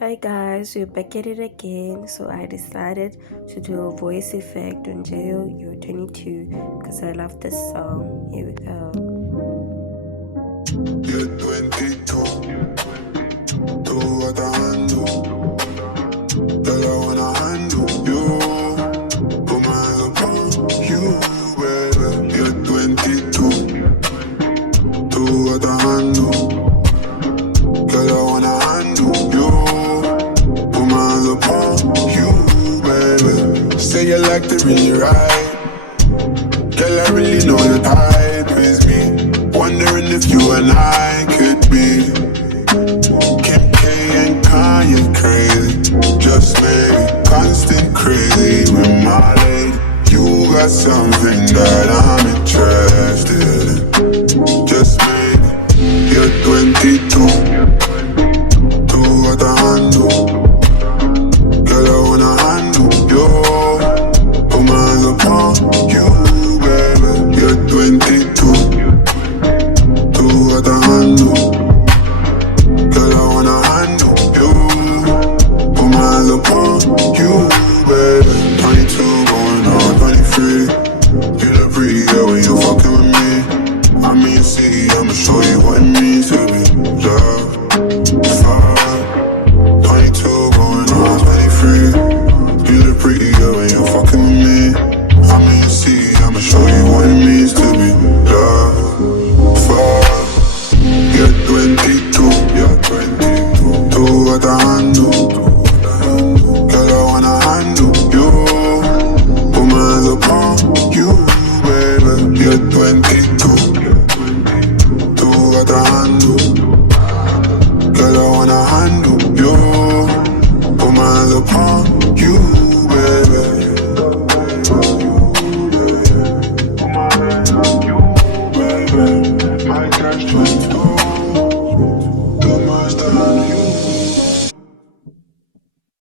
Hi guys, we're back at it again. So I decided to do a voice effect on JayO You're 22 because I love this song. Here we go. You're 22, do what I handle. Girl, I wanna handle you. Put my hands upon you, baby. You're 22, do what I handle. Girl, I wanna handle you. Put my hands upon you, baby. Say you like to really ride. Girl, I really know your type is me. Wondering if you and I